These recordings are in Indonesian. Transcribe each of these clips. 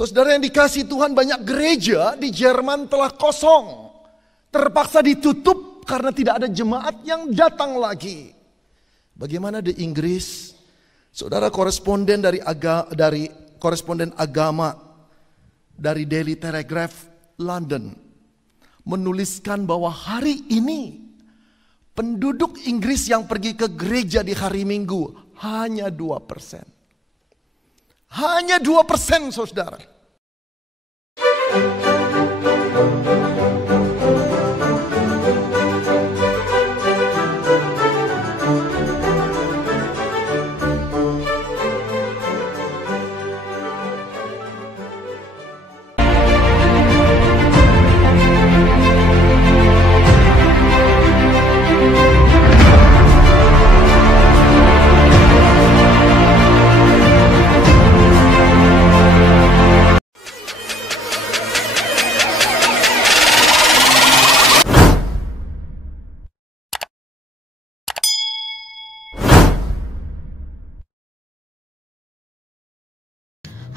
Saudara yang dikasihi Tuhan, banyak gereja di Jerman telah kosong. Terpaksa ditutup karena tidak ada jemaat yang datang lagi. Bagaimana di Inggris? Saudara koresponden dari koresponden agama dari Daily Telegraph London menuliskan bahwa hari ini penduduk Inggris yang pergi ke gereja di hari Minggu hanya 2%. Hanya 2%, saudara.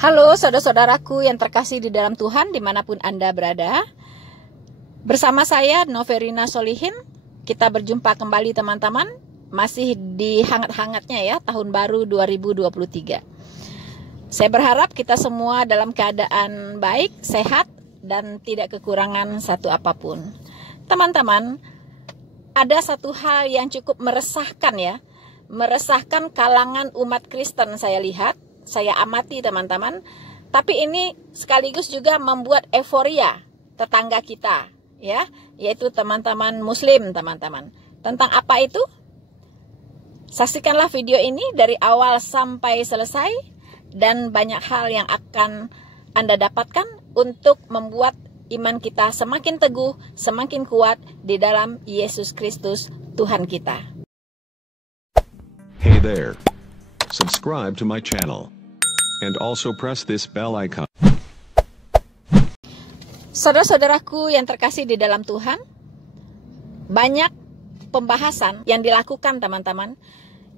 Halo saudara-saudaraku yang terkasih di dalam Tuhan dimanapun Anda berada. Bersama saya Noverina Solihin, kita berjumpa kembali teman-teman. Masih di hangat-hangatnya ya tahun baru 2023. Saya berharap kita semua dalam keadaan baik, sehat, dan tidak kekurangan satu apapun. Teman-teman, ada satu hal yang cukup meresahkan ya. Meresahkan kalangan umat Kristen saya lihat. Saya amati teman-teman, tapi ini sekaligus juga membuat euforia tetangga kita, ya, yaitu teman-teman Muslim, teman-teman. Tentang apa itu? Saksikanlah video ini dari awal sampai selesai, dan banyak hal yang akan Anda dapatkan untuk membuat iman kita semakin teguh, semakin kuat di dalam Yesus Kristus Tuhan kita. Hey there. Subscribe to my channel. And also press this bell icon. Saudara-saudaraku yang terkasih di dalam Tuhan, banyak pembahasan yang dilakukan teman-teman,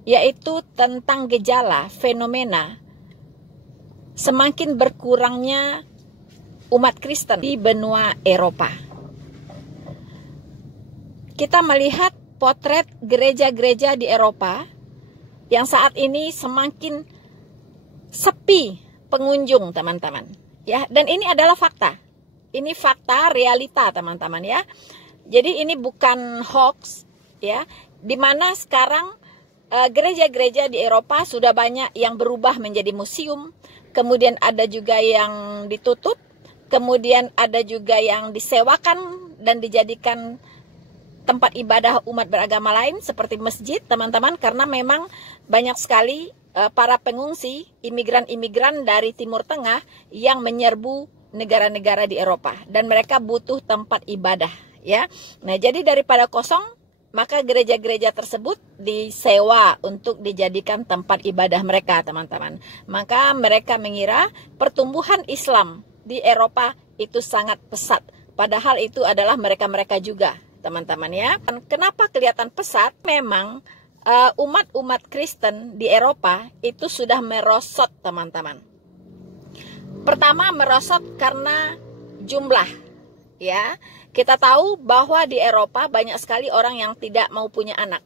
yaitu tentang gejala, fenomena, semakin berkurangnya umat Kristen di benua Eropa. Kita melihat potret gereja-gereja di Eropa yang saat ini semakin sepi pengunjung, teman-teman. Ya, dan ini adalah fakta. Ini fakta realita, teman-teman ya. Jadi ini bukan hoax ya. Di mana sekarang gereja-gereja di Eropa sudah banyak yang berubah menjadi museum, kemudian ada juga yang ditutup, kemudian ada juga yang disewakan dan dijadikan tempat ibadah umat beragama lain seperti masjid, teman-teman, karena memang banyak sekali para pengungsi, imigran-imigran dari Timur Tengah yang menyerbu negara-negara di Eropa, dan mereka butuh tempat ibadah, ya. Nah, jadi daripada kosong, maka gereja-gereja tersebut disewa untuk dijadikan tempat ibadah mereka, teman-teman. Maka mereka mengira pertumbuhan Islam di Eropa itu sangat pesat, padahal itu adalah mereka-mereka juga, teman-teman ya. Kenapa kelihatan pesat? Memang umat-umat Kristen di Eropa itu sudah merosot, teman-teman. Pertama, merosot karena jumlah, ya. Kita tahu bahwa di Eropa banyak sekali orang yang tidak mau punya anak.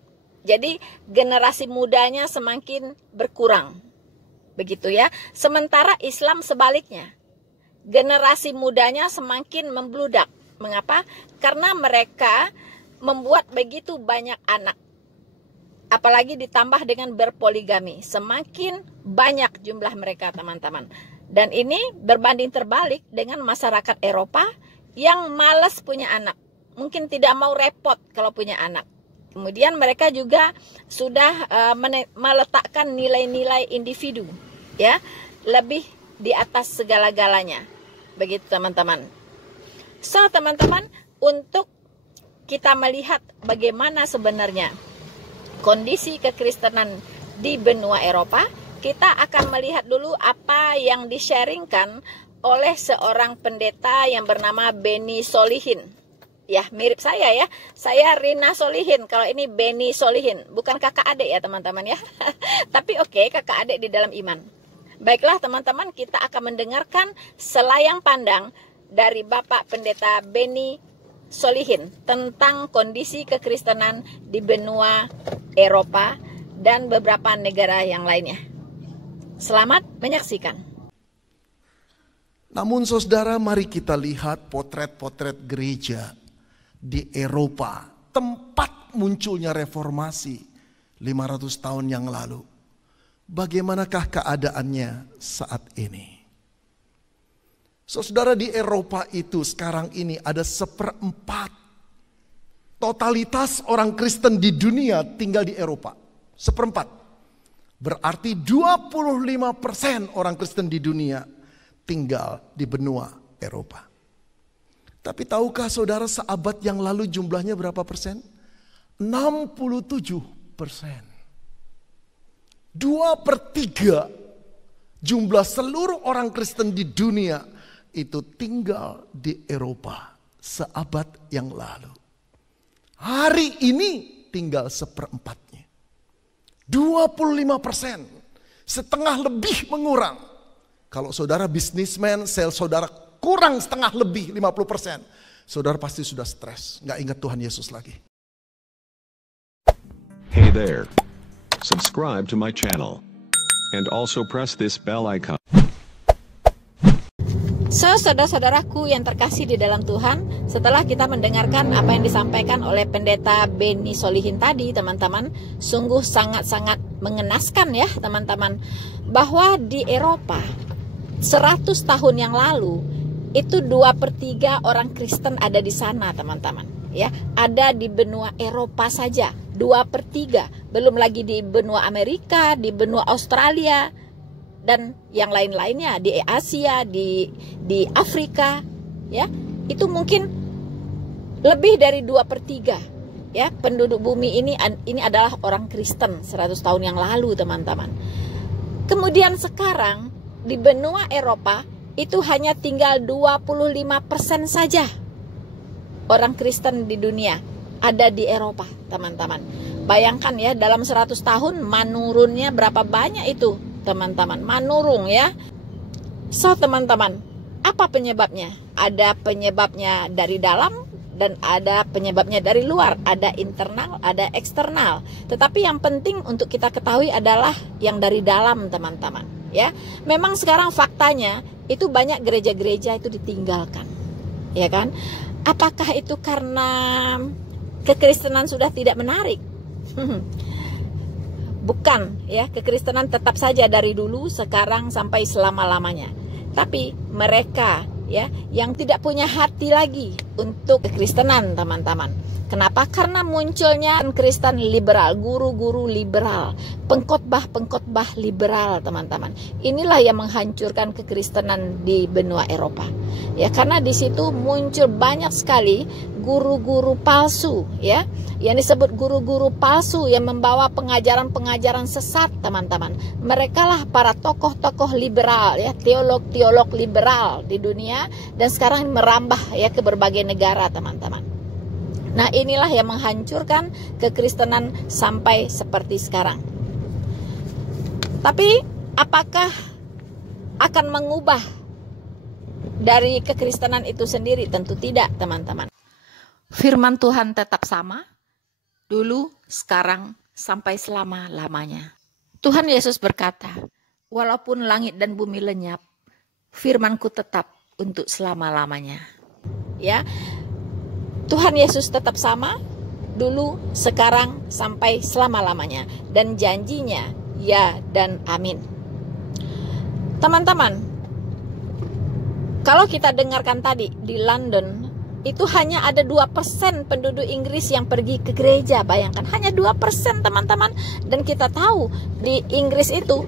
Jadi generasi mudanya semakin berkurang. Begitu ya. Sementara Islam sebaliknya. Generasi mudanya semakin membludak. Mengapa? Karena mereka membuat begitu banyak anak. Apalagi ditambah dengan berpoligami. Semakin banyak jumlah mereka, teman-teman. Dan ini berbanding terbalik dengan masyarakat Eropa yang malas punya anak. Mungkin tidak mau repot kalau punya anak. Kemudian mereka juga sudah meletakkan nilai-nilai individu, ya, lebih di atas segala-galanya. Begitu, teman-teman. So, teman-teman, untuk kita melihat bagaimana sebenarnya kondisi kekristenan di benua Eropa, kita akan melihat dulu apa yang di-sharingkan oleh seorang pendeta yang bernama Benny Solihin. Ya, mirip saya ya. Saya Rina Solihin, kalau ini Benny Solihin. Bukan kakak adik ya, teman-teman ya. Tapi oke, kakak adik di dalam iman. Baiklah teman-teman, kita akan mendengarkan selayang pandang dari Bapak Pendeta Benny Solihin tentang kondisi kekristenan di benua Eropa dan beberapa negara yang lainnya. Selamat menyaksikan. Namun saudara, mari kita lihat potret-potret gereja di Eropa, tempat munculnya reformasi 500 tahun yang lalu. Bagaimanakah keadaannya saat ini? Saudara, di Eropa itu sekarang ini ada 1/4 totalitas orang Kristen di dunia tinggal di Eropa. 1/4. Berarti 25% orang Kristen di dunia tinggal di benua Eropa. Tapi tahukah saudara, seabad yang lalu jumlahnya berapa persen? 67%. 2/3 jumlah seluruh orang Kristen di dunia itu tinggal di Eropa seabad yang lalu. Hari ini tinggal 1/4-nya. 25%, setengah lebih mengurang. Kalau saudara bisnismen, sales saudara kurang setengah lebih 50%, saudara pasti sudah stres, nggak ingat Tuhan Yesus lagi. Hey there. Subscribe to my channel. And also press this bell icon. So, saudara-saudaraku yang terkasih di dalam Tuhan, setelah kita mendengarkan apa yang disampaikan oleh Pendeta Benny Solihin tadi, teman-teman, sungguh sangat-sangat mengenaskan ya teman-teman, bahwa di Eropa 100 tahun yang lalu itu 2/3 orang Kristen ada di sana, teman-teman. Ya, ada di benua Eropa saja 2/3, belum lagi di benua Amerika, di benua Australia dan yang lain-lainnya, di Asia, di Afrika, ya. Itu mungkin lebih dari 2/3 ya penduduk bumi ini adalah orang Kristen 100 tahun yang lalu, teman-teman. Kemudian sekarang di benua Eropa itu hanya tinggal 25% saja orang Kristen di dunia ada di Eropa, teman-teman. Bayangkan ya, dalam 100 tahun menurunnya berapa banyak itu, teman-teman. Menurun ya. So, teman-teman, apa penyebabnya? Ada penyebabnya dari dalam dan ada penyebabnya dari luar. Ada internal, ada eksternal. Tetapi yang penting untuk kita ketahui adalah yang dari dalam, teman-teman. Ya, memang sekarang faktanya itu banyak gereja-gereja itu ditinggalkan, ya kan? Apakah itu karena kekristenan sudah tidak menarik? Bukan ya, kekristenan tetap saja dari dulu, sekarang sampai selama-lamanya. Tapi mereka ya yang tidak punya hati lagi untuk kekristenan, teman-teman. Kenapa? Karena munculnya Kristen liberal, guru-guru liberal, pengkhotbah liberal, teman-teman. Inilah yang menghancurkan kekristenan di benua Eropa. Ya, karena di situ muncul banyak sekali guru-guru palsu, ya. Yang disebut guru-guru palsu yang membawa pengajaran-pengajaran sesat, teman-teman. Mereka lah para tokoh-tokoh liberal, ya, teolog-teolog liberal di dunia dan sekarang merambah ya ke berbagai negara, teman-teman. Nah, inilah yang menghancurkan kekristenan sampai seperti sekarang. Tapi apakah akan mengubah dari kekristenan itu sendiri? Tentu tidak, teman-teman. Firman Tuhan tetap sama, dulu, sekarang, sampai selama-lamanya. Tuhan Yesus berkata, walaupun langit dan bumi lenyap, firman-Ku tetap untuk selama-lamanya. Ya, Tuhan Yesus tetap sama, dulu, sekarang, sampai selama-lamanya. Dan janjinya, ya dan amin. Teman-teman, kalau kita dengarkan tadi, di London, itu hanya ada 2% penduduk Inggris yang pergi ke gereja. Bayangkan, hanya 2%, teman-teman. Dan kita tahu, di Inggris itu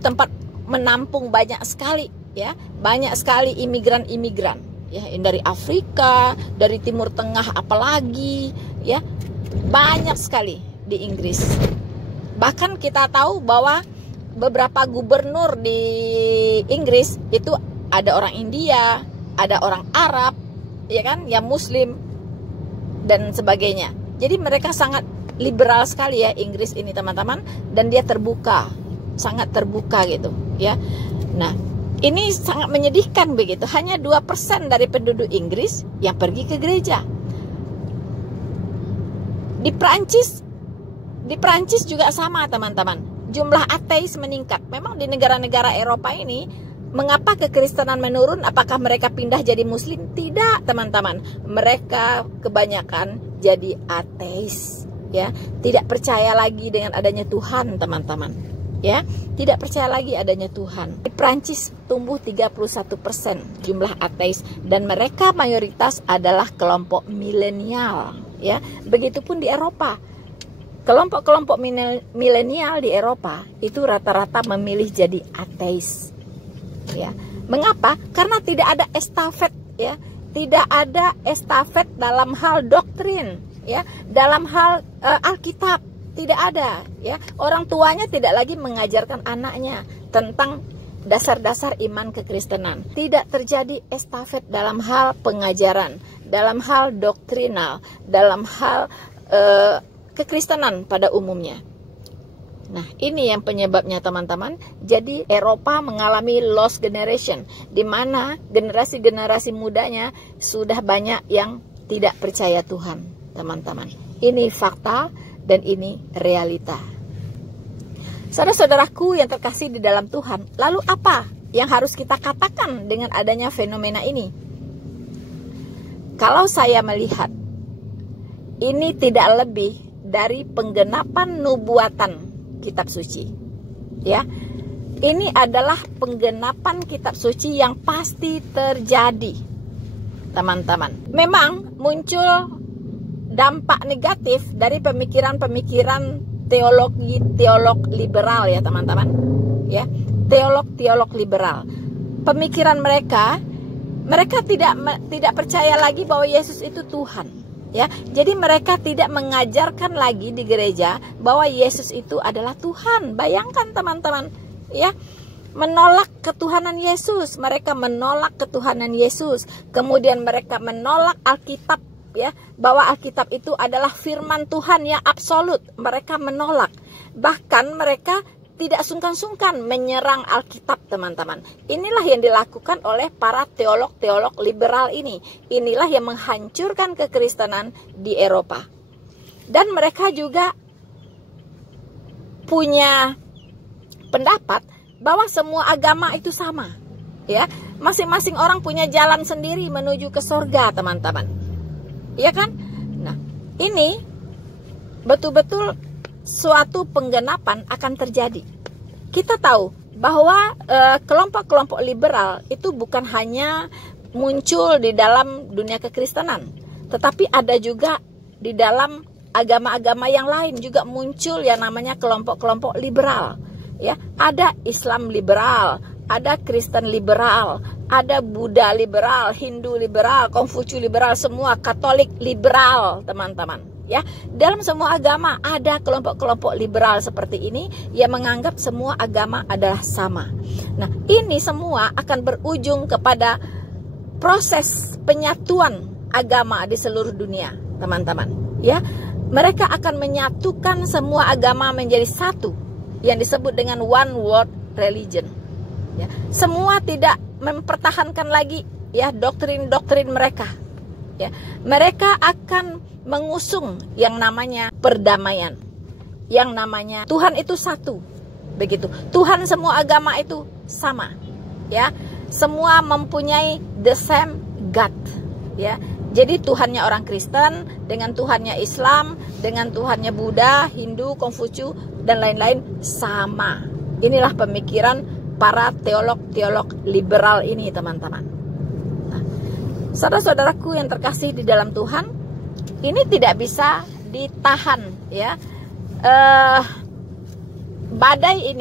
tempat menampung banyak sekali, ya, banyak sekali imigran-imigran. Ya, dari Afrika, dari Timur Tengah apalagi, ya, banyak sekali di Inggris. Bahkan kita tahu bahwa beberapa gubernur di Inggris itu ada orang India, ada orang Arab, ya kan, yang Muslim dan sebagainya. Jadi mereka sangat liberal sekali ya Inggris ini, teman-teman, dan dia terbuka sangat terbuka gitu ya. Nah, ini sangat menyedihkan begitu. Hanya 2% dari penduduk Inggris yang pergi ke gereja. Di Prancis juga sama, teman-teman. Jumlah ateis meningkat. Memang di negara-negara Eropa ini, mengapa kekristenan menurun? Apakah mereka pindah jadi muslim? Tidak, teman-teman. Mereka kebanyakan jadi ateis, ya. Tidak percaya lagi dengan adanya Tuhan, teman-teman. Ya, tidak percaya lagi adanya Tuhan. Di Prancis tumbuh 31% jumlah ateis, dan mereka mayoritas adalah kelompok milenial, ya. Begitupun di Eropa. Kelompok-kelompok milenial di Eropa itu rata-rata memilih jadi ateis. Ya. Mengapa? Karena tidak ada estafet, ya. Tidak ada estafet dalam hal doktrin, ya, dalam hal Alkitab. Tidak ada, ya. Orang tuanya tidak lagi mengajarkan anaknya tentang dasar-dasar iman kekristenan. Tidak terjadi estafet dalam hal pengajaran, dalam hal doktrinal, dalam hal kekristenan pada umumnya. Nah, ini yang penyebabnya, teman-teman. Jadi Eropa mengalami lost generation, di mana generasi-generasi mudanya sudah banyak yang tidak percaya Tuhan, teman-teman. Ini fakta dan ini realita. Saudara-saudaraku yang terkasih di dalam Tuhan, lalu apa yang harus kita katakan dengan adanya fenomena ini? Kalau saya melihat, ini tidak lebih dari penggenapan nubuatan kitab suci, ya. Ini adalah penggenapan kitab suci yang pasti terjadi, teman-teman. Memang muncul dampak negatif dari pemikiran-pemikiran teolog liberal, ya teman-teman, ya. Teolog liberal, pemikiran mereka tidak percaya lagi bahwa Yesus itu Tuhan, ya. Jadi mereka tidak mengajarkan lagi di gereja bahwa Yesus itu adalah Tuhan. Bayangkan, teman-teman, ya. Menolak ketuhanan Yesus, mereka menolak ketuhanan Yesus. Kemudian mereka menolak Alkitab, ya, bahwa Alkitab itu adalah firman Tuhan yang absolut. Mereka menolak. Bahkan mereka tidak sungkan-sungkan menyerang Alkitab, teman-teman. Inilah yang dilakukan oleh para teolog-teolog liberal ini. Inilah yang menghancurkan kekristenan di Eropa. Dan mereka juga punya pendapat bahwa semua agama itu sama, ya. Masing-masing orang punya jalan sendiri menuju ke surga, teman-teman. Iya kan? Nah, ini betul-betul suatu penggenapan akan terjadi. Kita tahu bahwa kelompok-kelompok liberal itu bukan hanya muncul di dalam dunia kekristenan, tetapi ada juga di dalam agama-agama yang lain juga muncul yang namanya kelompok-kelompok liberal. Ya, ada Islam liberal, ada Kristen liberal, ada Buddha liberal, Hindu liberal, Konghucu liberal, semua Katolik liberal, teman-teman. Ya, dalam semua agama ada kelompok-kelompok liberal seperti ini yang menganggap semua agama adalah sama. Nah, ini semua akan berujung kepada proses penyatuan agama di seluruh dunia, teman-teman. Ya, mereka akan menyatukan semua agama menjadi satu, yang disebut dengan one world religion. Ya, semua tidak mempertahankan lagi, ya, doktrin-doktrin mereka. Ya, mereka akan mengusung yang namanya perdamaian, yang namanya Tuhan itu satu, begitu. Tuhan semua agama itu sama, ya. Semua mempunyai the same God, ya. Jadi Tuhannya orang Kristen dengan Tuhannya Islam, dengan Tuhannya Buddha, Hindu, Konghucu dan lain-lain sama. Inilah pemikiran para teolog-teolog liberal ini, teman-teman. Nah, saudara-saudaraku yang terkasih di dalam Tuhan, ini tidak bisa ditahan, ya. Badai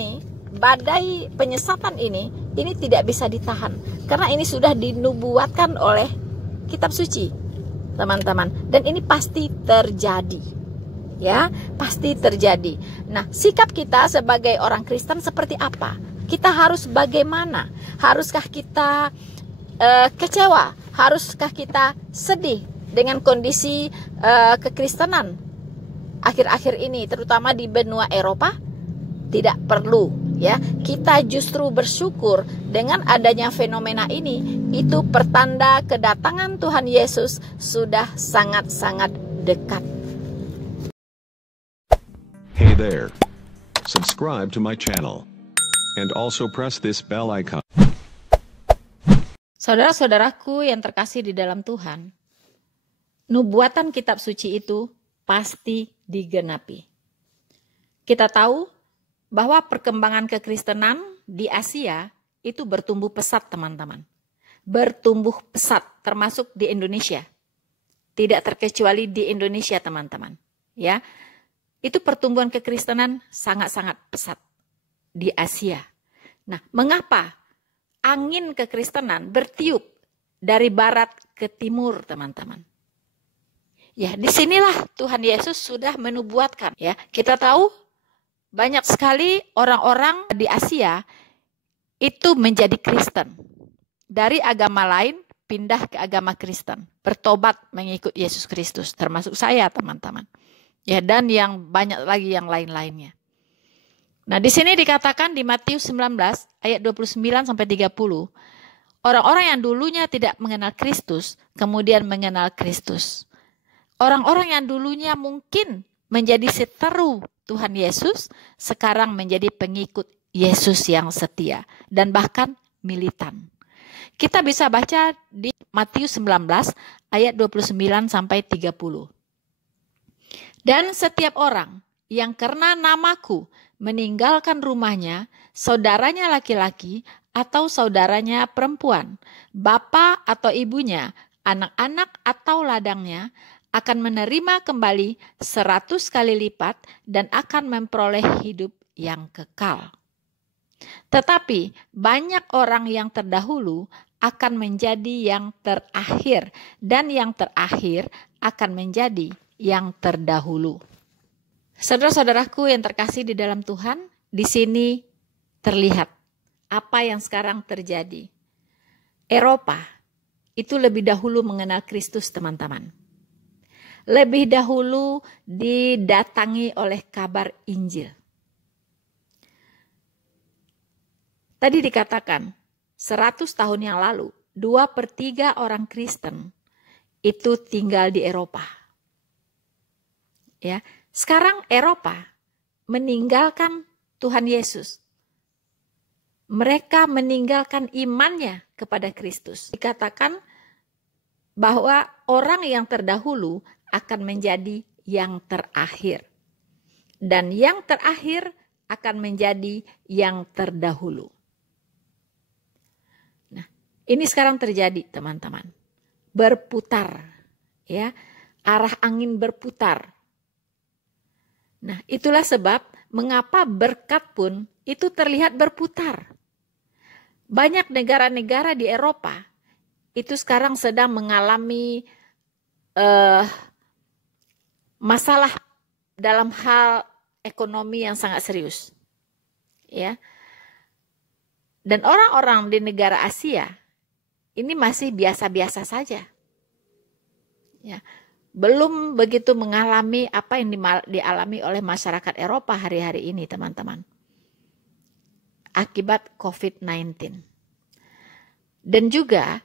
penyesatan ini tidak bisa ditahan karena ini sudah dinubuatkan oleh kitab suci, teman-teman, dan ini pasti terjadi, ya, pasti terjadi. Nah, sikap kita sebagai orang Kristen seperti apa? Kita harus bagaimana? Haruskah kita kecewa? Haruskah kita sedih dengan kondisi kekristenan akhir-akhir ini, terutama di benua Eropa? Tidak perlu, Ya, kita justru bersyukur dengan adanya fenomena ini. Itu pertanda kedatangan Tuhan Yesus sudah sangat-sangat dekat. Hey there. Subscribe to my channel. And also press this bell icon. Saudara-saudaraku yang terkasih di dalam Tuhan, nubuatan kitab suci itu pasti digenapi. Kita tahu bahwa perkembangan kekristenan di Asia itu bertumbuh pesat, teman-teman. Bertumbuh pesat, termasuk di Indonesia. Tidak terkecuali di Indonesia, teman-teman. Ya, itu pertumbuhan kekristenan sangat-sangat pesat di Asia. Nah, mengapa angin kekristenan bertiup dari barat ke timur, teman-teman? Ya, disinilah Tuhan Yesus sudah menubuatkan. Ya, kita tahu banyak sekali orang-orang di Asia itu menjadi Kristen. Dari agama lain pindah ke agama Kristen. Bertobat mengikut Yesus Kristus. Termasuk saya, teman-teman. Ya, dan yang banyak lagi yang lain-lainnya. Nah, di sini dikatakan di Matius 19 ayat 29 sampai 30. Orang-orang yang dulunya tidak mengenal Kristus, kemudian mengenal Kristus. Orang-orang yang dulunya mungkin menjadi seteru Tuhan Yesus, sekarang menjadi pengikut Yesus yang setia dan bahkan militan. Kita bisa baca di Matius 19 ayat 29 sampai 30. Dan setiap orang yang karena namaku meninggalkan rumahnya, saudaranya laki-laki atau saudaranya perempuan, bapa atau ibunya, anak-anak atau ladangnya, akan menerima kembali 100 kali lipat dan akan memperoleh hidup yang kekal. Tetapi banyak orang yang terdahulu akan menjadi yang terakhir, dan yang terakhir akan menjadi yang terdahulu. Saudara-saudaraku yang terkasih di dalam Tuhan, di sini terlihat apa yang sekarang terjadi. Eropa itu lebih dahulu mengenal Kristus, teman-teman. Lebih dahulu didatangi oleh kabar Injil. Tadi dikatakan 100 tahun yang lalu 2/3 orang Kristen itu tinggal di Eropa. Ya, sekarang Eropa meninggalkan Tuhan Yesus. Mereka meninggalkan imannya kepada Kristus. Dikatakan bahwa orang yang terdahulu akan menjadi yang terakhir. Dan yang terakhir akan menjadi yang terdahulu. Nah, ini sekarang terjadi, teman-teman. Berputar, ya. Arah angin berputar. Nah, itulah sebab mengapa berkat pun itu terlihat berputar. Banyak negara-negara di Eropa itu sekarang sedang mengalami masalah dalam hal ekonomi yang sangat serius. Ya. Dan orang-orang di negara Asia ini masih biasa-biasa saja. Ya. Belum begitu mengalami apa yang dialami oleh masyarakat Eropa hari-hari ini, teman-teman. Akibat COVID-19. Dan juga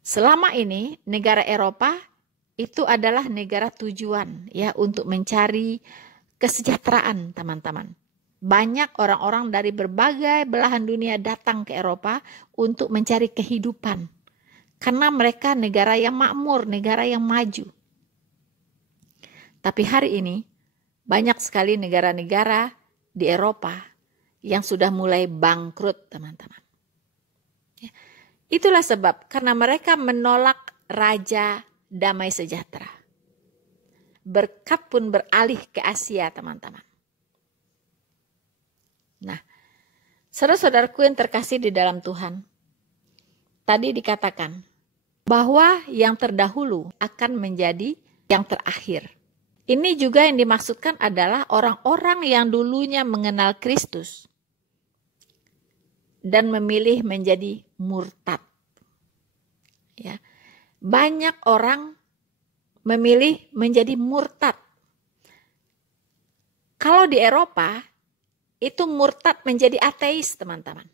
selama ini negara Eropa itu adalah negara tujuan ya untuk mencari kesejahteraan, teman-teman. Banyak orang-orang dari berbagai belahan dunia datang ke Eropa untuk mencari kehidupan. Karena mereka negara yang makmur, negara yang maju. Tapi hari ini banyak sekali negara-negara di Eropa yang sudah mulai bangkrut, teman-teman. Ya. Itulah sebab karena mereka menolak Raja Damai Sejahtera. Berkat pun beralih ke Asia, teman-teman. Nah, saudara-saudaraku yang terkasih di dalam Tuhan, tadi dikatakan bahwa yang terdahulu akan menjadi yang terakhir. Ini juga yang dimaksudkan adalah orang-orang yang dulunya mengenal Kristus dan memilih menjadi murtad. Ya. Banyak orang memilih menjadi murtad. Kalau di Eropa, itu murtad menjadi ateis, teman-teman.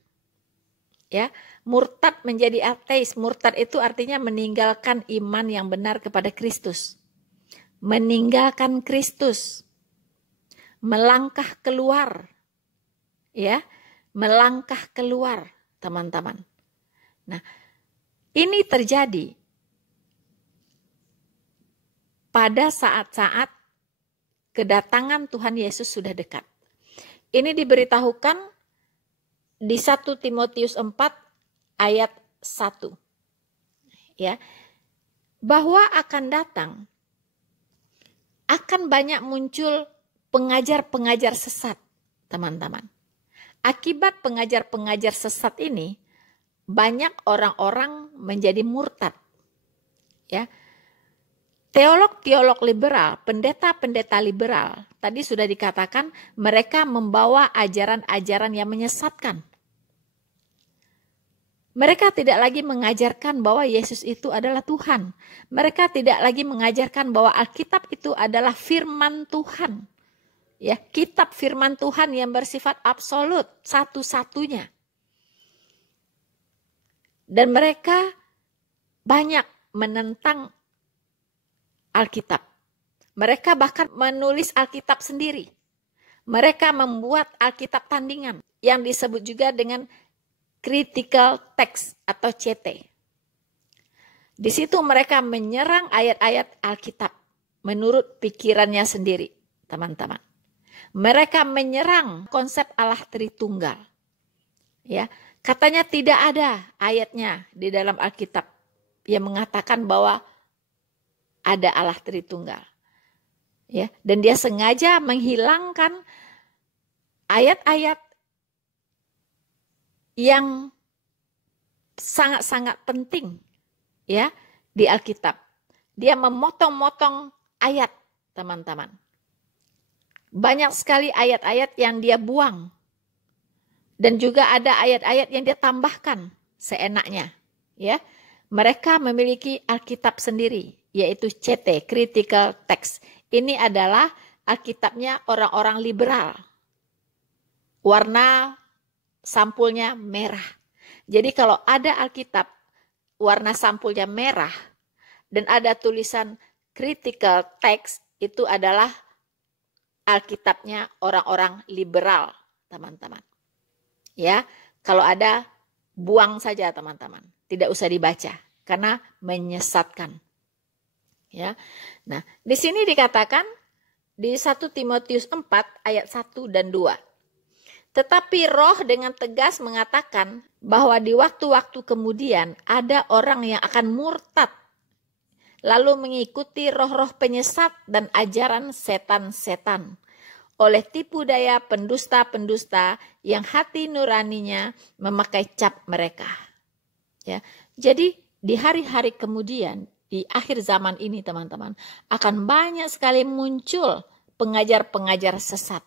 Ya, murtad menjadi ateis. Murtad itu artinya meninggalkan iman yang benar kepada Kristus. Meninggalkan Kristus. Melangkah keluar. Ya, melangkah keluar, teman-teman. Nah, ini terjadi pada saat-saat kedatangan Tuhan Yesus sudah dekat. Ini diberitahukan di 1 Timotius 4 ayat 1. Ya. Bahwa akan datang, akan banyak muncul pengajar-pengajar sesat, teman-teman. Akibat pengajar-pengajar sesat ini, banyak orang-orang menjadi murtad. Ya. Teolog-teolog liberal, pendeta-pendeta liberal, tadi sudah dikatakan mereka membawa ajaran-ajaran yang menyesatkan. Mereka tidak lagi mengajarkan bahwa Yesus itu adalah Tuhan. Mereka tidak lagi mengajarkan bahwa Alkitab itu adalah firman Tuhan. Ya, kitab firman Tuhan yang bersifat absolut, satu-satunya. Dan mereka banyak menentang Alkitab. Mereka bahkan menulis Alkitab sendiri. Mereka membuat Alkitab tandingan yang disebut juga dengan critical text atau CT. Di situ mereka menyerang ayat-ayat Alkitab menurut pikirannya sendiri, teman-teman. Mereka menyerang konsep Allah Tritunggal. Ya, katanya tidak ada ayatnya di dalam Alkitab yang mengatakan bahwa ada Allah Tritunggal. Ya, dan dia sengaja menghilangkan ayat-ayat yang sangat-sangat penting ya di Alkitab. Dia memotong-motong ayat, teman-teman. Banyak sekali ayat-ayat yang dia buang. Dan juga ada ayat-ayat yang dia tambahkan seenaknya, ya. Mereka memiliki Alkitab sendiri, yaitu CT, critical text. Ini adalah Alkitabnya orang-orang liberal. Warna sampulnya merah. Jadi kalau ada Alkitab warna sampulnya merah dan ada tulisan critical text, itu adalah Alkitabnya orang-orang liberal, teman-teman. Ya, kalau ada buang saja, teman-teman. Tidak usah dibaca karena menyesatkan. Ya. Nah, di sini dikatakan di 1 Timotius 4 ayat 1 dan 2. Tetapi Roh dengan tegas mengatakan bahwa di waktu-waktu kemudian ada orang yang akan murtad, lalu mengikuti roh-roh penyesat dan ajaran setan-setan, oleh tipu daya pendusta-pendusta yang hati nuraninya memakai cap mereka. Ya, jadi di hari-hari kemudian, di akhir zaman ini, teman-teman, akan banyak sekali muncul pengajar-pengajar sesat,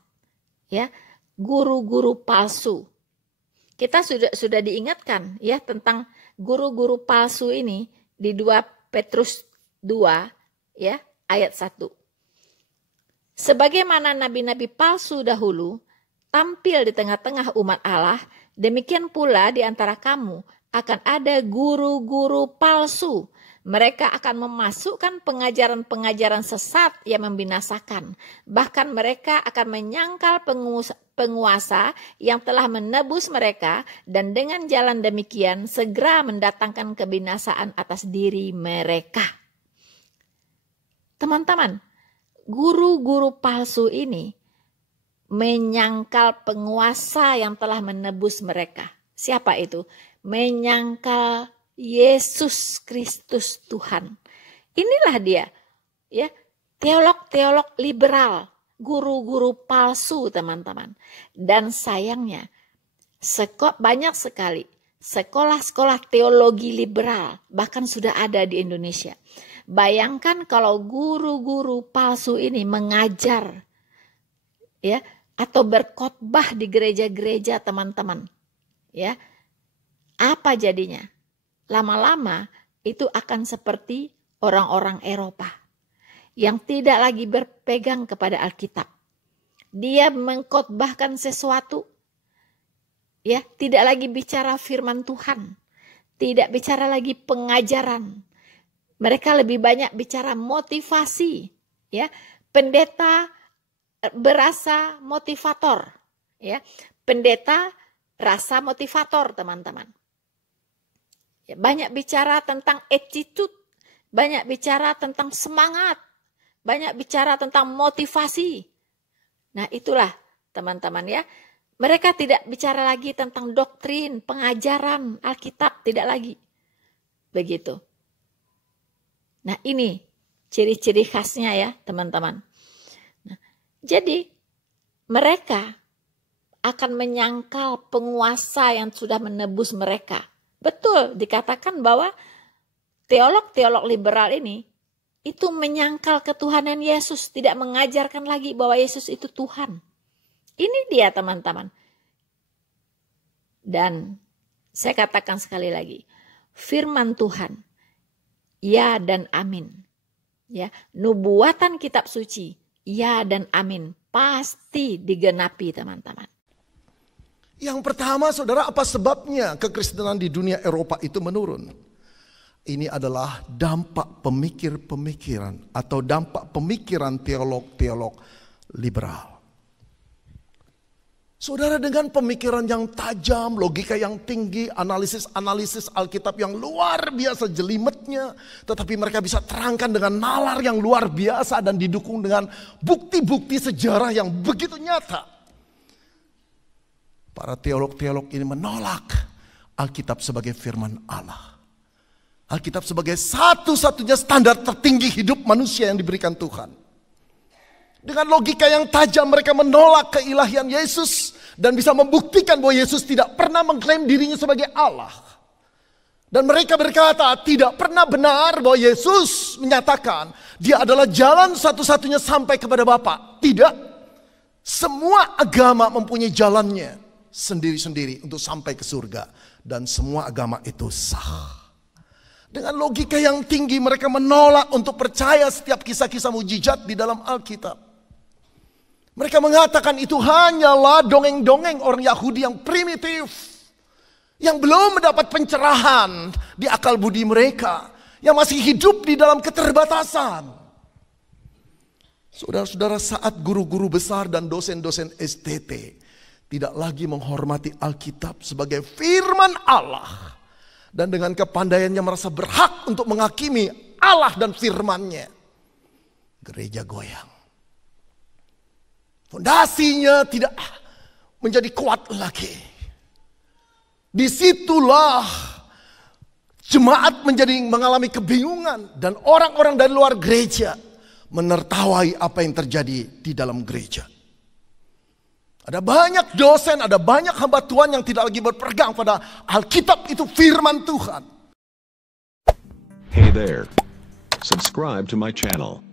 ya, guru-guru palsu. Kita sudah diingatkan ya tentang guru-guru palsu ini di 2 Petrus 2 ya ayat 1. Sebagaimana nabi-nabi palsu dahulu tampil di tengah-tengah umat Allah, demikian pula di antara kamu akan ada guru-guru palsu. Mereka akan memasukkan pengajaran-pengajaran sesat yang membinasakan. Bahkan mereka akan menyangkal penguasa yang telah menebus mereka, dan dengan jalan demikian segera mendatangkan kebinasaan atas diri mereka. Teman-teman, guru-guru palsu ini menyangkal penguasa yang telah menebus mereka. Siapa itu? Menyangkal Yesus Kristus Tuhan. Inilah dia, ya, teolog-teolog liberal, guru-guru palsu, teman-teman. Dan sayangnya, banyak sekali sekolah-sekolah teologi liberal bahkan sudah ada di Indonesia. Bayangkan kalau guru-guru palsu ini mengajar, ya, atau berkhotbah di gereja-gereja, teman-teman, ya, apa jadinya? Lama-lama itu akan seperti orang-orang Eropa yang tidak lagi berpegang kepada Alkitab. dia mengkhotbahkan sesuatu, ya, tidak lagi bicara firman Tuhan, tidak bicara lagi pengajaran. Mereka lebih banyak bicara motivasi, ya. Pendeta berasa motivator, ya. Pendeta rasa motivator, teman-teman. Ya, banyak bicara tentang attitude, banyak bicara tentang semangat, banyak bicara tentang motivasi. Nah, itulah teman-teman ya. Mereka tidak bicara lagi tentang doktrin, pengajaran Alkitab, tidak lagi. Begitu. Nah, ini ciri-ciri khasnya ya, teman-teman. Nah, jadi mereka akan menyangkal penguasa yang sudah menebus mereka. Betul, dikatakan bahwa teolog-teolog liberal ini itu menyangkal ketuhanan Yesus, tidak mengajarkan lagi bahwa Yesus itu Tuhan. Ini dia, teman-teman. Dan saya katakan sekali lagi, firman Tuhan, ya dan amin. Ya, nubuatan kitab suci, ya dan amin, pasti digenapi, teman-teman. Yang pertama, saudara, apa sebabnya kekristenan di dunia Eropa itu menurun? Ini adalah dampak pemikiran atau dampak pemikiran teolog-teolog liberal. Saudara, dengan pemikiran yang tajam, logika yang tinggi, analisis Alkitab yang luar biasa jelimetnya, tetapi mereka bisa terangkan dengan nalar yang luar biasa dan didukung dengan bukti-bukti sejarah yang begitu nyata. Para teolog-teolog ini menolak Alkitab sebagai firman Allah. Alkitab sebagai satu-satunya standar tertinggi hidup manusia yang diberikan Tuhan. Dengan logika yang tajam mereka menolak keilahian Yesus dan bisa membuktikan bahwa Yesus tidak pernah mengklaim dirinya sebagai Allah. Dan mereka berkata tidak pernah benar bahwa Yesus menyatakan dia adalah jalan satu-satunya sampai kepada Bapa. Tidak. Semua agama mempunyai jalannya sendiri-sendiri untuk sampai ke surga. Dan semua agama itu sah. Dengan logika yang tinggi mereka menolak untuk percaya setiap kisah-kisah mujizat di dalam Alkitab. Mereka mengatakan itu hanyalah dongeng-dongeng orang Yahudi yang primitif. Yang belum mendapat pencerahan di akal budi mereka. Yang masih hidup di dalam keterbatasan. Saudara-saudara, saat guru-guru besar dan dosen-dosen STT tidak lagi menghormati Alkitab sebagai firman Allah. Dan dengan kepandaiannya merasa berhak untuk menghakimi Allah dan firman-Nya. Gereja goyang. Fondasinya tidak menjadi kuat lagi. Disitulah jemaat mengalami kebingungan. Dan orang-orang dari luar gereja menertawai apa yang terjadi di dalam gereja. Ada banyak dosen, ada banyak hamba Tuhan yang tidak lagi berpegang pada Alkitab itu firman Tuhan. Hey there. Subscribe to my channel.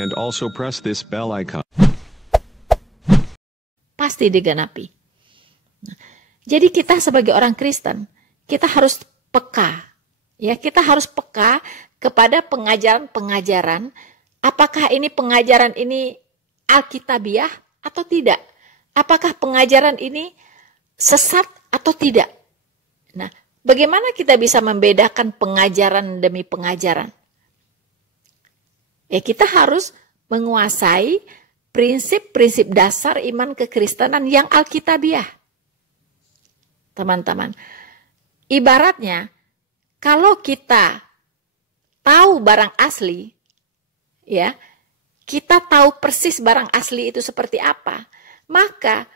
And also press this bell icon. Pasti digenapi. Jadi kita sebagai orang Kristen, kita harus peka. Ya, kita harus peka kepada pengajaran-pengajaran. Apakah ini pengajaran ini Alkitabiah atau tidak? Apakah pengajaran ini sesat atau tidak? Nah, bagaimana kita bisa membedakan pengajaran demi pengajaran? Ya, kita harus menguasai prinsip-prinsip dasar iman kekristenan yang Alkitabiah. Teman-teman, ibaratnya kalau kita tahu barang asli, ya, kita tahu persis barang asli itu seperti apa. Maka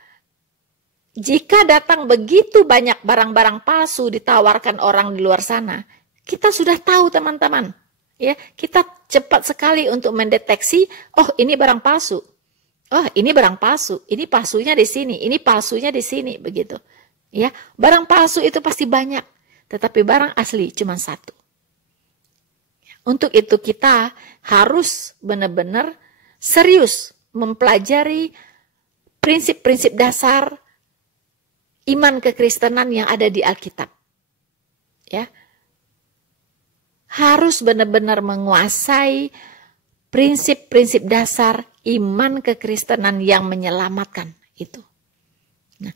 jika datang begitu banyak barang-barang palsu ditawarkan orang di luar sana, kita sudah tahu, teman-teman. Ya, kita cepat sekali untuk mendeteksi, oh ini barang palsu. Oh, ini barang palsu. Ini palsunya di sini, ini palsunya di sini, begitu. Ya, barang palsu itu pasti banyak, tetapi barang asli cuma satu. Untuk itu kita harus benar-benar serius mempelajari prinsip-prinsip dasar iman kekristenan yang ada di Alkitab. Ya. Harus benar-benar menguasai prinsip-prinsip dasar iman kekristenan yang menyelamatkan itu. Nah,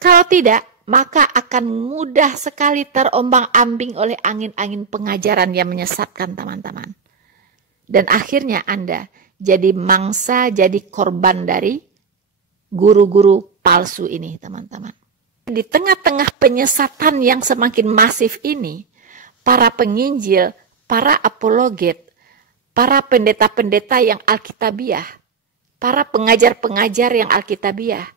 kalau tidak, maka akan mudah sekali terombang-ambing oleh angin-angin pengajaran yang menyesatkan teman-teman. Dan akhirnya Anda jadi mangsa, jadi korban dari guru-guru palsu ini teman-teman. Di tengah-tengah penyesatan yang semakin masif ini, para penginjil, para apologet, para pendeta-pendeta yang alkitabiah, para pengajar-pengajar yang alkitabiah,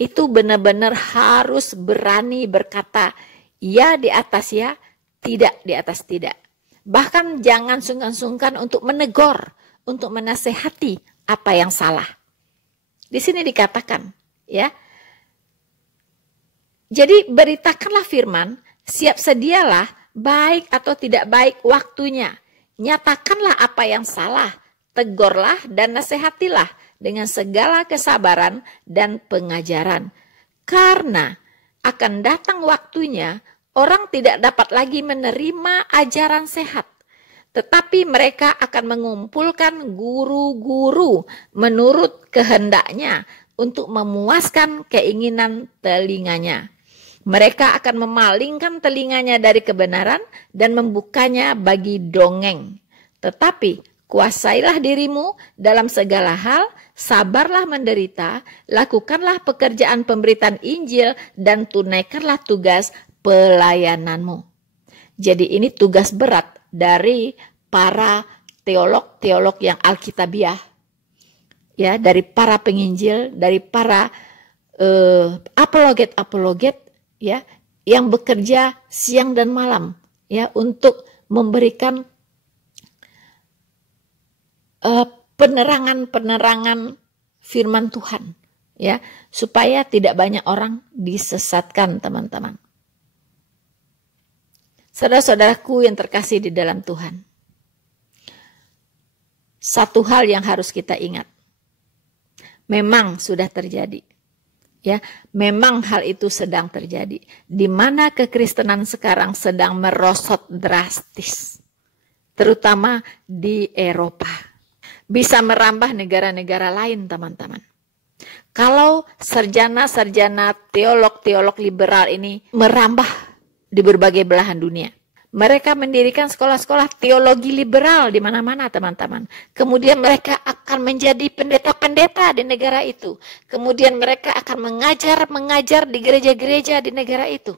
itu benar-benar harus berani berkata, ya di atas ya, tidak di atas tidak. Bahkan jangan sungkan-sungkan untuk menegur, untuk menasehati apa yang salah. Di sini dikatakan, ya. Jadi beritakanlah firman, siap sedialah, baik atau tidak baik waktunya. Nyatakanlah apa yang salah, tegurlah dan nasihatilah dengan segala kesabaran dan pengajaran. Karena akan datang waktunya, orang tidak dapat lagi menerima ajaran sehat. Tetapi mereka akan mengumpulkan guru-guru menurut kehendaknya untuk memuaskan keinginan telinganya. Mereka akan memalingkan telinganya dari kebenaran dan membukanya bagi dongeng. Tetapi kuasailah dirimu dalam segala hal, sabarlah menderita, lakukanlah pekerjaan pemberitaan Injil, dan tunaikanlah tugas pelayananmu. Jadi ini tugas berat dari para teolog-teolog yang alkitabiah, ya, dari para penginjil, dari para apologet-apologet, ya, yang bekerja siang dan malam, ya, untuk memberikan penerangan-penerangan firman Tuhan, ya, supaya tidak banyak orang disesatkan, teman-teman. Saudara-saudaraku yang terkasih di dalam Tuhan, satu hal yang harus kita ingat, memang sudah terjadi. Ya, memang hal itu sedang terjadi. Di mana kekristenan sekarang sedang merosot drastis, terutama di Eropa. Bisa merambah negara-negara lain, teman-teman. Kalau sarjana-sarjana teolog-teolog liberal ini merambah di berbagai belahan dunia. Mereka mendirikan sekolah-sekolah teologi liberal di mana-mana, teman-teman. Kemudian mereka akan menjadi pendeta-pendeta di negara itu. Kemudian mereka akan mengajar di gereja-gereja di negara itu.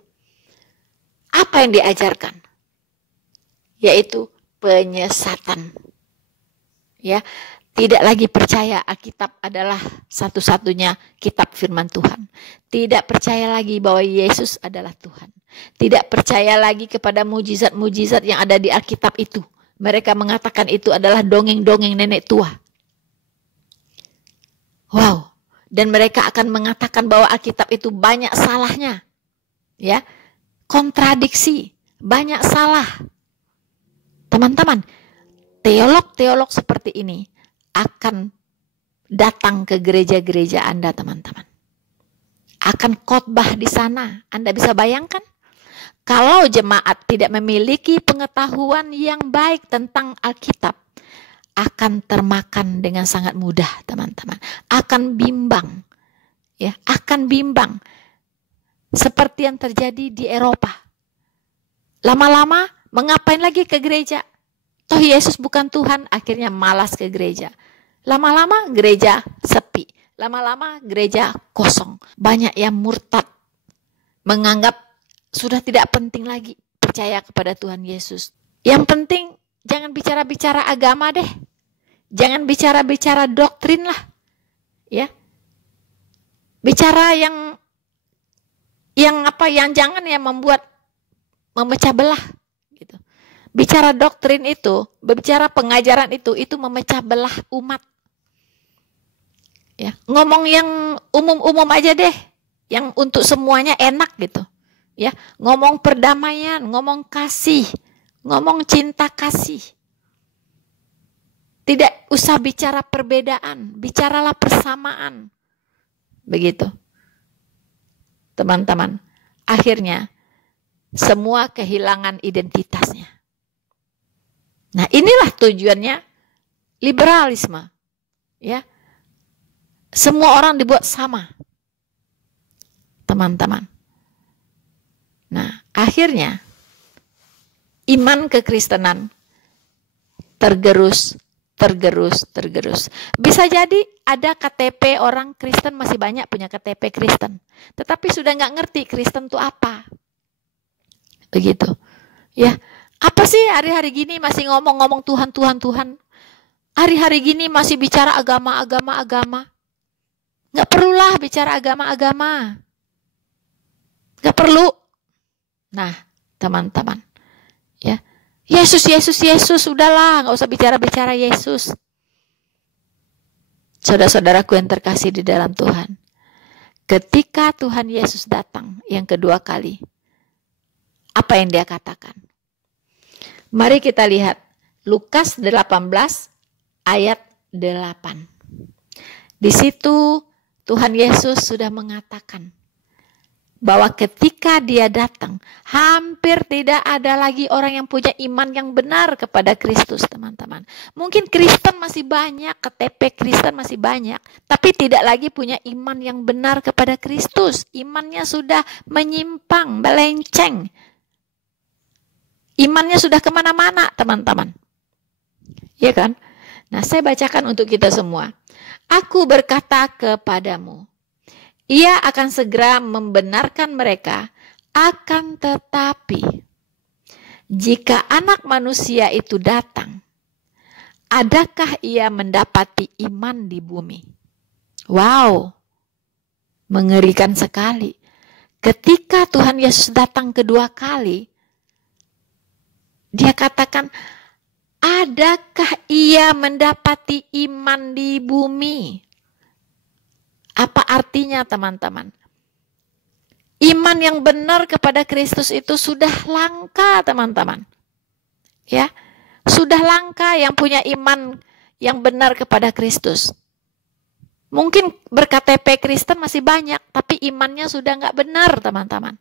Apa yang diajarkan? Yaitu penyesatan. Ya, tidak lagi percaya Alkitab adalah satu-satunya kitab firman Tuhan. Tidak percaya lagi bahwa Yesus adalah Tuhan. Tidak percaya lagi kepada mujizat-mujizat yang ada di Alkitab itu. Mereka mengatakan itu adalah dongeng-dongeng nenek tua. Wow. Dan mereka akan mengatakan bahwa Alkitab itu banyak salahnya. Ya. Kontradiksi. Banyak salah. Teman-teman, teolog-teolog seperti ini akan datang ke gereja-gereja Anda, teman-teman. Akan khotbah di sana. Anda bisa bayangkan? Kalau jemaat tidak memiliki pengetahuan yang baik tentang Alkitab, akan termakan dengan sangat mudah, teman-teman. Akan bimbang. Ya, akan bimbang. Seperti yang terjadi di Eropa. Lama-lama, mengapain lagi ke gereja? Toh Yesus bukan Tuhan, akhirnya malas ke gereja. Lama-lama gereja sepi. Lama-lama gereja kosong. Banyak yang murtad. Menganggap sudah tidak penting lagi percaya kepada Tuhan Yesus. Yang penting jangan bicara-bicara agama deh. Jangan bicara-bicara doktrin lah. Ya. Bicara yang jangan ya memecah belah gitu. Bicara doktrin itu, berbicara pengajaran itu memecah belah umat. Ya, ngomong yang umum-umum aja deh, yang untuk semuanya enak gitu. Ya, ngomong perdamaian, ngomong kasih, ngomong cinta kasih. Tidak usah bicara perbedaan, bicaralah persamaan. Begitu. Teman-teman, akhirnya semua kehilangan identitasnya. Nah, inilah tujuannya liberalisme. Ya. Semua orang dibuat sama. Teman-teman. Nah, akhirnya iman kekristenan tergerus. Bisa jadi ada KTP orang Kristen, masih banyak punya KTP Kristen, tetapi sudah nggak ngerti Kristen itu apa. Begitu. Ya, apa sih hari-hari gini masih ngomong-ngomong Tuhan. Hari-hari gini masih bicara agama. Nggak perlulah bicara agama. Nggak perlu. Nah, teman-teman, ya, Yesus, udahlah, nggak usah bicara Yesus. Saudara-saudaraku yang terkasih di dalam Tuhan, ketika Tuhan Yesus datang yang kedua kali, apa yang dia katakan? Mari kita lihat Lukas 18 ayat 8. Di situ Tuhan Yesus sudah mengatakan bahwa ketika dia datang, hampir tidak ada lagi orang yang punya iman yang benar kepada Kristus, teman-teman. Mungkin Kristen masih banyak, KTP Kristen masih banyak, tapi tidak lagi punya iman yang benar kepada Kristus. Imannya sudah menyimpang, melenceng. Imannya sudah kemana-mana, teman-teman. Ya kan? Nah, saya bacakan untuk kita semua. Aku berkata kepadamu, Ia akan segera membenarkan mereka, akan tetapi jika Anak Manusia itu datang, adakah ia mendapati iman di bumi? Wow, mengerikan sekali. Ketika Tuhan Yesus datang kedua kali, dia katakan, adakah ia mendapati iman di bumi? Apa artinya, teman-teman? Iman yang benar kepada Kristus itu sudah langka, teman-teman. Ya, sudah langka yang punya iman yang benar kepada Kristus. Mungkin berKTP Kristen masih banyak, tapi imannya sudah nggak benar, teman-teman.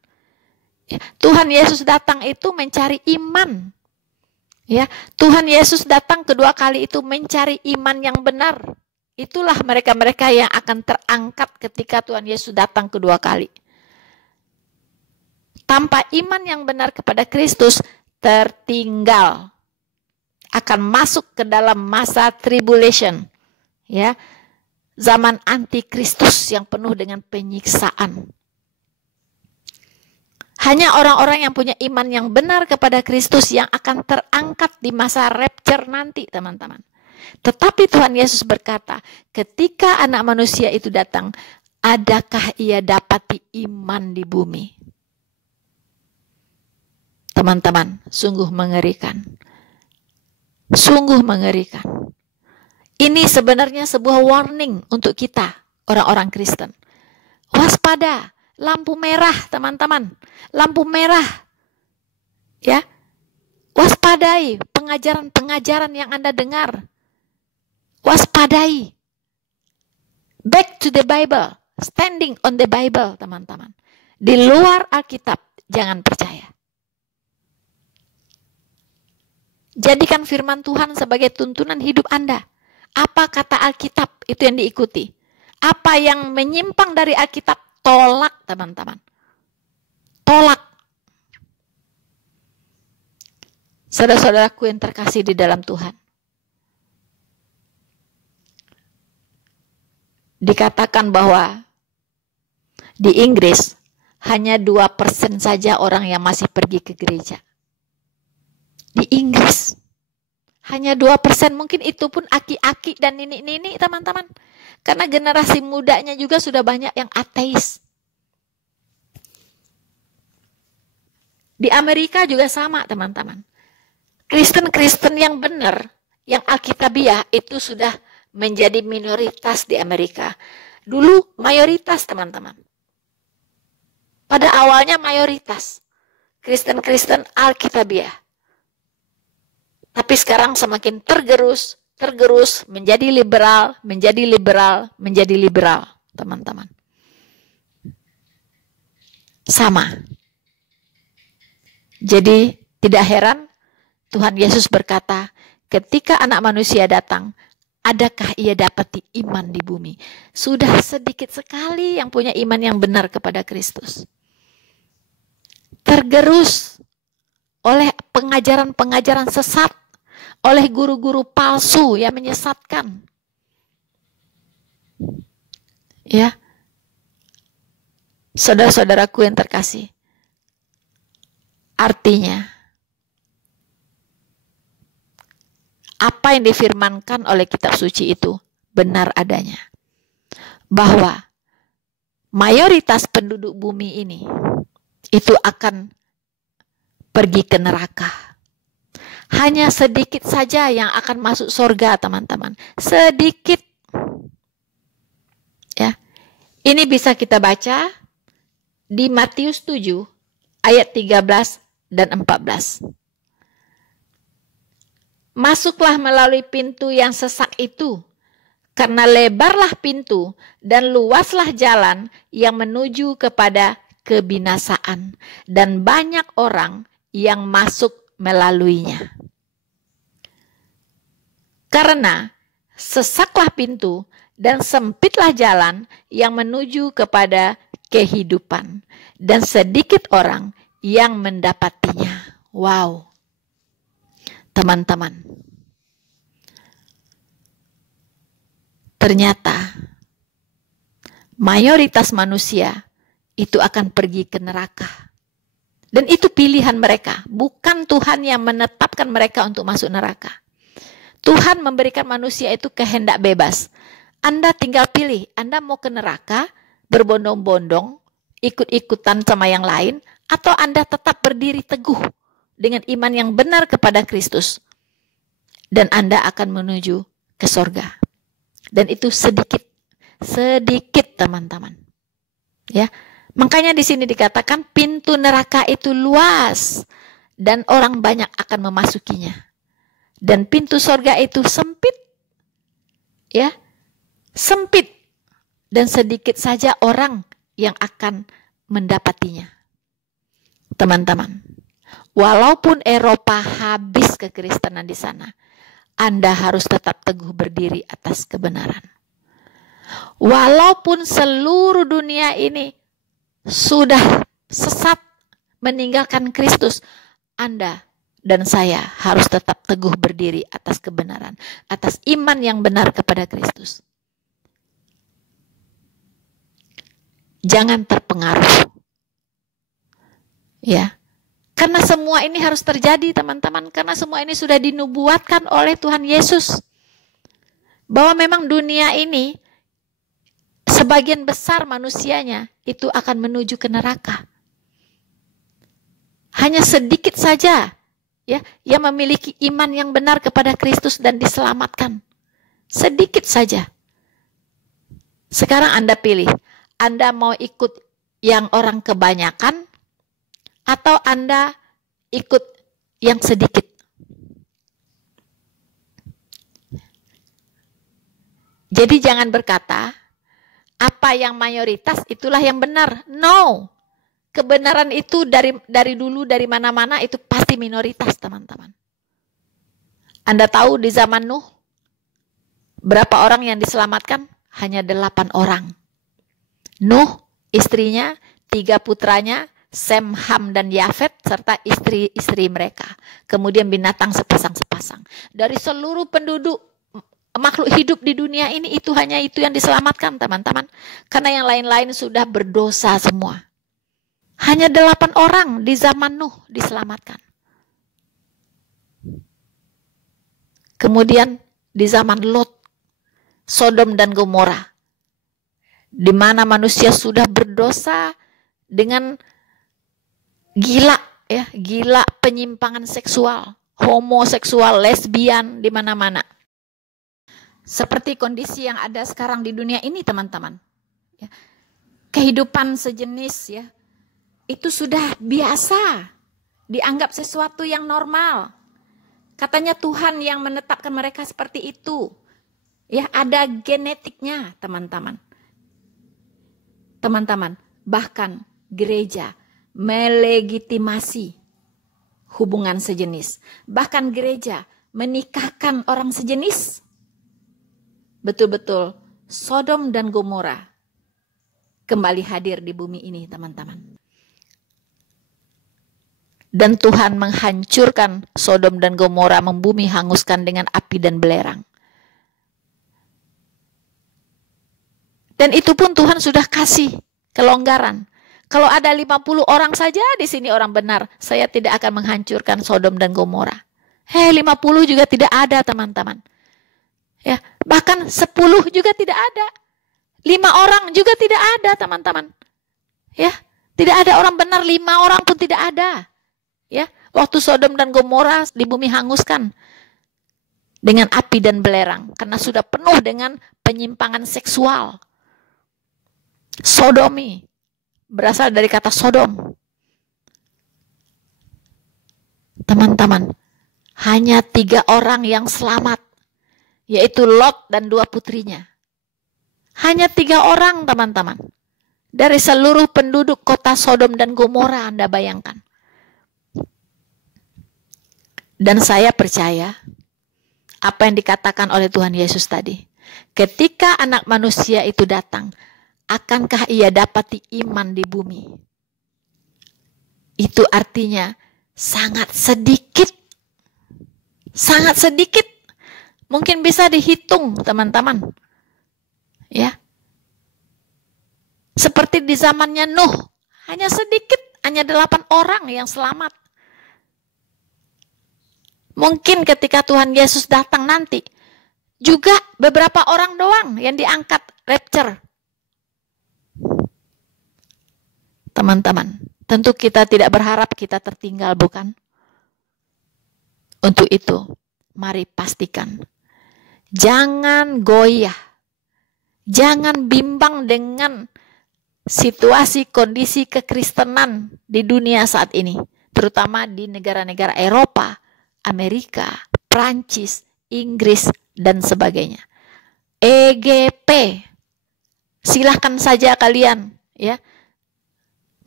Ya, Tuhan Yesus datang itu mencari iman. Ya, Tuhan Yesus datang kedua kali itu mencari iman yang benar. Itulah mereka-mereka yang akan terangkat ketika Tuhan Yesus datang kedua kali. Tanpa iman yang benar kepada Kristus, tertinggal. Akan masuk ke dalam masa tribulation. Ya, zaman antikristus yang penuh dengan penyiksaan. Hanya orang-orang yang punya iman yang benar kepada Kristus yang akan terangkat di masa rapture nanti, teman-teman. Tetapi Tuhan Yesus berkata, ketika Anak Manusia itu datang, adakah ia dapati iman di bumi? Teman-teman, sungguh mengerikan. Sungguh mengerikan. Ini sebenarnya sebuah warning untuk kita, orang-orang Kristen. Waspada, lampu merah, teman-teman. Lampu merah. Ya. Waspadai pengajaran-pengajaran yang Anda dengar. Waspadai. Back to the Bible. Standing on the Bible, teman-teman. Di luar Alkitab, jangan percaya. Jadikan firman Tuhan sebagai tuntunan hidup Anda. Apa kata Alkitab, itu yang diikuti. Apa yang menyimpang dari Alkitab, tolak, teman-teman. Tolak. Saudara-saudaraku yang terkasih di dalam Tuhan. Dikatakan bahwa di Inggris hanya 2% saja orang yang masih pergi ke gereja. Di Inggris hanya 2%, mungkin itu pun aki-aki dan nini-nini, teman-teman. Karena generasi mudanya juga sudah banyak yang ateis. Di Amerika juga sama, teman-teman. Kristen-Kristen yang benar, yang Alkitabiah itu sudah menjadi minoritas di Amerika. Dulu mayoritas, teman-teman. Pada awalnya mayoritas. Kristen-Kristen Alkitabiah. Tapi sekarang semakin tergerus menjadi liberal, teman-teman. Sama. Jadi tidak heran Tuhan Yesus berkata, ketika Anak Manusia datang, adakah ia dapati iman di bumi? Sudah sedikit sekali yang punya iman yang benar kepada Kristus. Tergerus oleh pengajaran-pengajaran sesat, oleh guru-guru palsu yang menyesatkan. Ya, saudara-saudaraku yang terkasih, artinya apa yang difirmankan oleh kitab suci itu benar adanya, bahwa mayoritas penduduk bumi ini itu akan pergi ke neraka. Hanya sedikit saja yang akan masuk surga, teman-teman. Sedikit. Ya. Ini bisa kita baca di Matius 7 ayat 13 dan 14. Masuklah melalui pintu yang sesak itu, karena lebarlah pintu dan luaslah jalan yang menuju kepada kebinasaan, dan banyak orang yang masuk melaluinya. Karena sesaklah pintu dan sempitlah jalan yang menuju kepada kehidupan, dan sedikit orang yang mendapatinya. Wow. Teman-teman, ternyata mayoritas manusia itu akan pergi ke neraka. Dan itu pilihan mereka, bukan Tuhan yang menetapkan mereka untuk masuk neraka. Tuhan memberikan manusia itu kehendak bebas. Anda tinggal pilih, Anda mau ke neraka, berbondong-bondong, ikut-ikutan sama yang lain, atau Anda tetap berdiri teguh dengan iman yang benar kepada Kristus, dan Anda akan menuju ke surga. Dan itu sedikit teman-teman. Ya, makanya di sini dikatakan pintu neraka itu luas dan orang banyak akan memasukinya. Dan pintu surga itu sempit, ya, sempit, dan sedikit saja orang yang akan mendapatinya. Teman-teman, walaupun Eropa habis kekristenan di sana, Anda harus tetap teguh berdiri atas kebenaran. Walaupun seluruh dunia ini sudah sesat meninggalkan Kristus, Anda dan saya harus tetap teguh berdiri atas kebenaran, atas iman yang benar kepada Kristus. Jangan terpengaruh. Ya. Karena semua ini harus terjadi, teman-teman. Karena semua ini sudah dinubuatkan oleh Tuhan Yesus. Bahwa memang dunia ini, sebagian besar manusianya itu akan menuju ke neraka. Hanya sedikit saja, ya, yang memiliki iman yang benar kepada Kristus dan diselamatkan. Sedikit saja. Sekarang Anda pilih. Anda mau ikut yang orang kebanyakan, atau Anda ikut yang sedikit? Jadi jangan berkata, apa yang mayoritas itulah yang benar. No. Kebenaran itu dari dulu, dari mana-mana itu pasti minoritas, teman-teman. Anda tahu di zaman Nuh, berapa orang yang diselamatkan? Hanya 8 orang. Nuh, istrinya, 3 putranya, Sem, Ham, dan Yafet, serta istri-istri mereka. Kemudian binatang sepasang-sepasang. Dari seluruh penduduk makhluk hidup di dunia ini, itu hanya itu yang diselamatkan, teman-teman. Karena yang lain-lain sudah berdosa semua. Hanya 8 orang di zaman Nuh diselamatkan. Kemudian di zaman Lot, Sodom dan Gomora, di mana manusia sudah berdosa dengan gila, ya, gila penyimpangan seksual, homoseksual, lesbian di mana-mana. Seperti kondisi yang ada sekarang di dunia ini, teman-teman. Ya. Kehidupan sejenis, ya, itu sudah biasa, dianggap sesuatu yang normal. Katanya Tuhan yang menetapkan mereka seperti itu. Ya, ada genetiknya, teman-teman. Teman-teman, bahkan gereja melegitimasi hubungan sejenis. Bahkan gereja menikahkan orang sejenis. betul-betul Sodom dan Gomora kembali hadir di bumi ini, teman-teman. Dan Tuhan menghancurkan Sodom dan Gomora, membumi hanguskan dengan api dan belerang. Dan itu pun Tuhan sudah kasih kelonggaran. Kalau ada 50 orang saja di sini orang benar, saya tidak akan menghancurkan Sodom dan Gomora. 50 juga tidak ada, teman-teman. Ya, bahkan 10 juga tidak ada. 5 orang juga tidak ada, teman-teman. Ya, tidak ada orang benar, 5 orang pun tidak ada. Ya, waktu Sodom dan Gomora di bumi hanguskan dengan api dan belerang karena sudah penuh dengan penyimpangan seksual. Sodomi berasal dari kata Sodom. Teman-teman, hanya 3 orang yang selamat, yaitu Lot dan 2 putrinya. Hanya 3 orang, teman-teman. Dari seluruh penduduk kota Sodom dan Gomora, Anda bayangkan. Dan saya percaya apa yang dikatakan oleh Tuhan Yesus tadi. Ketika anak manusia itu datang, akankah ia dapati iman di bumi? Itu artinya sangat sedikit. Sangat sedikit. Mungkin bisa dihitung, teman-teman. Ya. Seperti di zamannya Nuh, hanya sedikit, hanya 8 orang yang selamat. Mungkin ketika Tuhan Yesus datang nanti, juga beberapa orang doang yang diangkat rapture. Teman-teman, tentu kita tidak berharap kita tertinggal, bukan? Untuk itu, mari pastikan, jangan goyah, jangan bimbang dengan situasi kondisi kekristenan di dunia saat ini, terutama di negara-negara Eropa, Amerika, Prancis, Inggris, dan sebagainya. EGP, silahkan saja kalian, ya,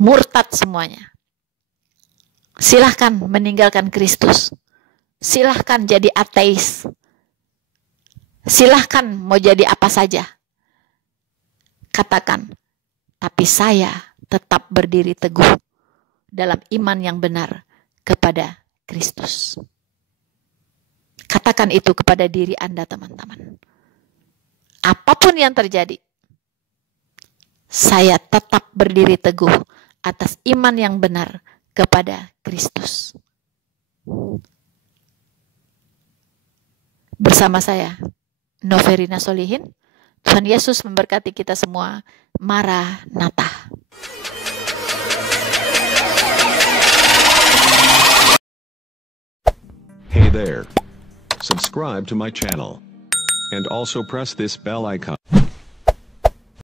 murtad semuanya. Silahkan meninggalkan Kristus. Silahkan jadi ateis. Silahkan mau jadi apa saja. Katakan, tapi saya tetap berdiri teguh dalam iman yang benar kepada Kristus. Katakan itu kepada diri Anda, teman-teman. Apapun yang terjadi, saya tetap berdiri teguh atas iman yang benar kepada Kristus. Bersama saya, Noverina Solihin. Tuhan Yesus memberkati kita semua. Maranatha. Hey there. Subscribe to my channel. And also press this bell icon.